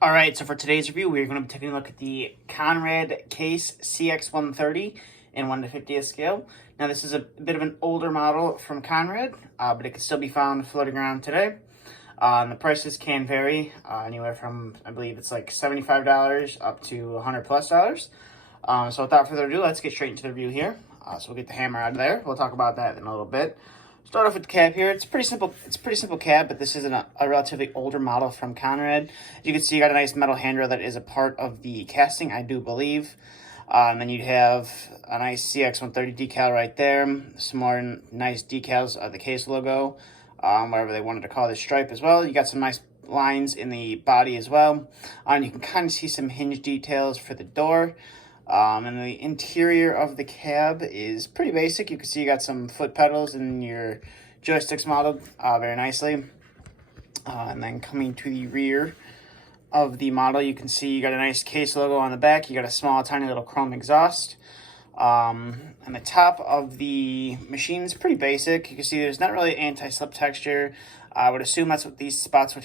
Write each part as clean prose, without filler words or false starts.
All right, so for today's review, we're going to be taking a look at the Conrad Case CX130 in 1 to 50th scale. Now, this is a bit of an older model from Conrad, but it can still be found floating around today. And the prices can vary anywhere from, I believe it's like $75 up to $100 plus. So without further ado, let's get straight into the review here. So we'll get the hammer out of there. We'll talk about that in a little bit. Start off with the cab here. It's pretty simple. It's a pretty simple cab, but this is a relatively older model from Conrad. As you can see, you got a nice metal handrail that is a part of the casting, I do believe. And then you have a nice CX130 decal right there. Some more nice decals of the Case logo, whatever they wanted to call this stripe as well. You got some nice lines in the body as well. And you can kind of see some hinge details for the door. And the interior of the cab is pretty basic. You can see you got some foot pedals and your joysticks modeled very nicely. And then coming to the rear of the model, you can see you got a nice Case logo on the back. You got a small, tiny little chrome exhaust. And the top of the machine is pretty basic. You can see there's not really anti-slip texture. I would assume that's what these spots right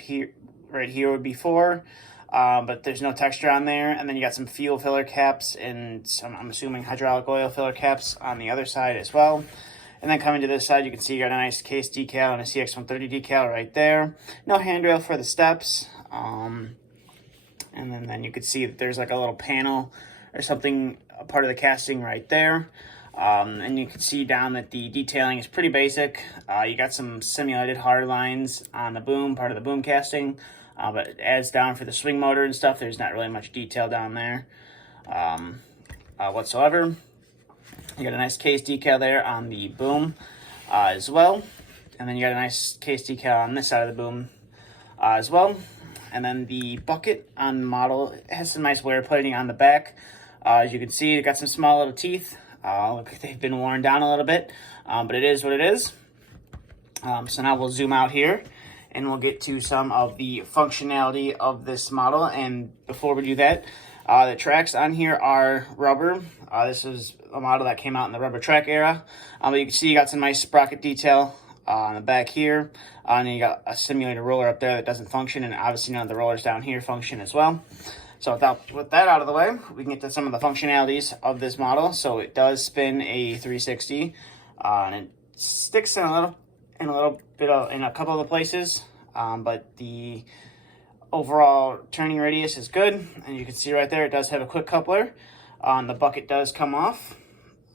here would be for. But there's no texture on there. And then you got some fuel filler caps and some, I'm assuming, hydraulic oil filler caps on the other side as well. And then coming to this side, you can see you got a nice Case decal and a CX130 decal right there. No handrail for the steps. And then you can see that there's like a little panel or something, a part of the casting right there. And you can see down that the detailing is pretty basic. You got some simulated hard lines on the boom, part of the boom casting. But as down for the swing motor and stuff, there's not really much detail down there whatsoever. You got a nice Case decal there on the boom as well. And then you got a nice Case decal on this side of the boom as well. And then the bucket on the model has some nice wear plating on the back. As you can see, it got some small little teeth. Look like they've been worn down a little bit, but it is what it is. So now we'll zoom out here, and we'll get to some of the functionality of this model. And before we do that, the tracks on here are rubber. This is a model that came out in the rubber track era. But you can see you got some nice sprocket detail on the back here. And you got a simulated roller up there that doesn't function, and obviously none of the rollers down here function as well. So with that out of the way, we can get to some of the functionalities of this model. So it does spin a 360, and it sticks in a couple of the places, but the overall turning radius is good. And you can see right there, it does have a quick coupler. The bucket does come off,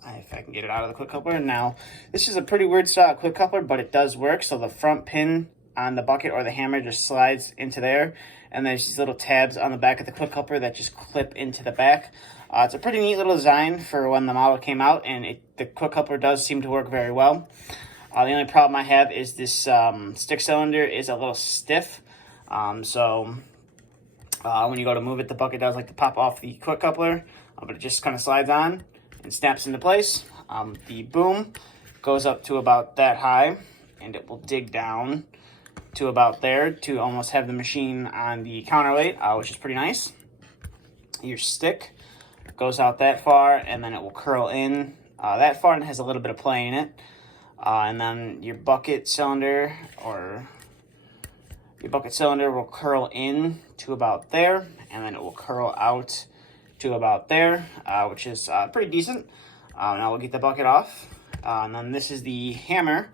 if I can get it out of the quick coupler. Now, this is a pretty weird style quick coupler, but it does work. So the front pin on the bucket or the hammer just slides into there, and there's these little tabs on the back of the quick coupler that just clip into the back. It's a pretty neat little design for when the model came out, and the quick coupler does seem to work very well. The only problem I have is this stick cylinder is a little stiff. So when you go to move it, the bucket does like to pop off the quick coupler, but it just kind of slides on and snaps into place. The boom goes up to about that high, and it will dig down to about there to almost have the machine on the counterweight, which is pretty nice. Your stick goes out that far, and then it will curl in that far and has a little bit of play in it. And then your bucket cylinder will curl in to about there, and then it will curl out to about there, which is pretty decent. Now we'll get the bucket off. And then this is the hammer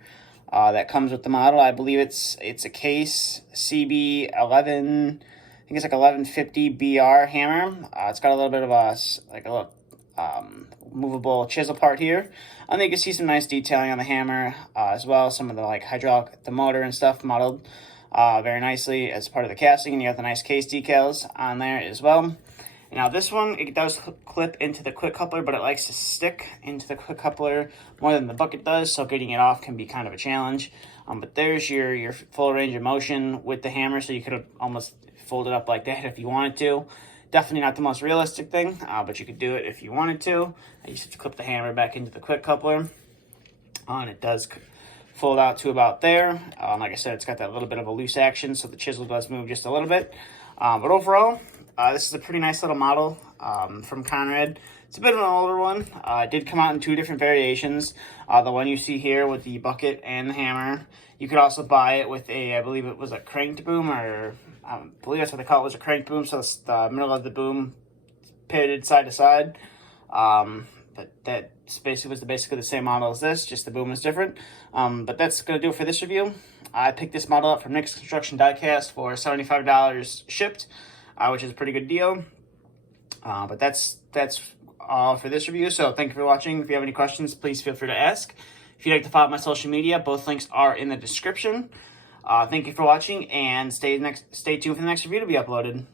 that comes with the model. I believe it's a Case CB11, I think it's like 1150 BR hammer. It's got a little bit of a movable chisel part here. And then you can see some nice detailing on the hammer as well. Some of the hydraulic, the motor and stuff modeled very nicely as part of the casting. And you got the nice Case decals on there as well. Now this one, it does clip into the quick coupler, but it likes to stick into the quick coupler more than the bucket does, so getting it off can be kind of a challenge. But there's your full range of motion with the hammer, so you could almost fold it up like that if you wanted to. Definitely not the most realistic thing, but you could do it if you wanted to. You just have to clip the hammer back into the quick coupler, and it does fold out to about there. Like I said, it's got that little bit of a loose action, so the chisel does move just a little bit. But overall, this is a pretty nice little model from Conrad. It's a bit of an older one. It did come out in 2 different variations. The one you see here with the bucket and the hammer. You could also buy it with I believe it was a cranked boom, or I believe that's what they call it, was a crank boom, so the middle of the boom pivoted side to side. But that basically was basically the same model as this, just the boom is different. But that's going to do it for this review. I picked this model up from Nick's Construction Diecast for $75 shipped, which is a pretty good deal. But that's all for this review, so thank you for watching. If you have any questions, please feel free to ask. If you'd like to follow my social media, both links are in the description. Thank you for watching, and stay tuned for the next review to be uploaded.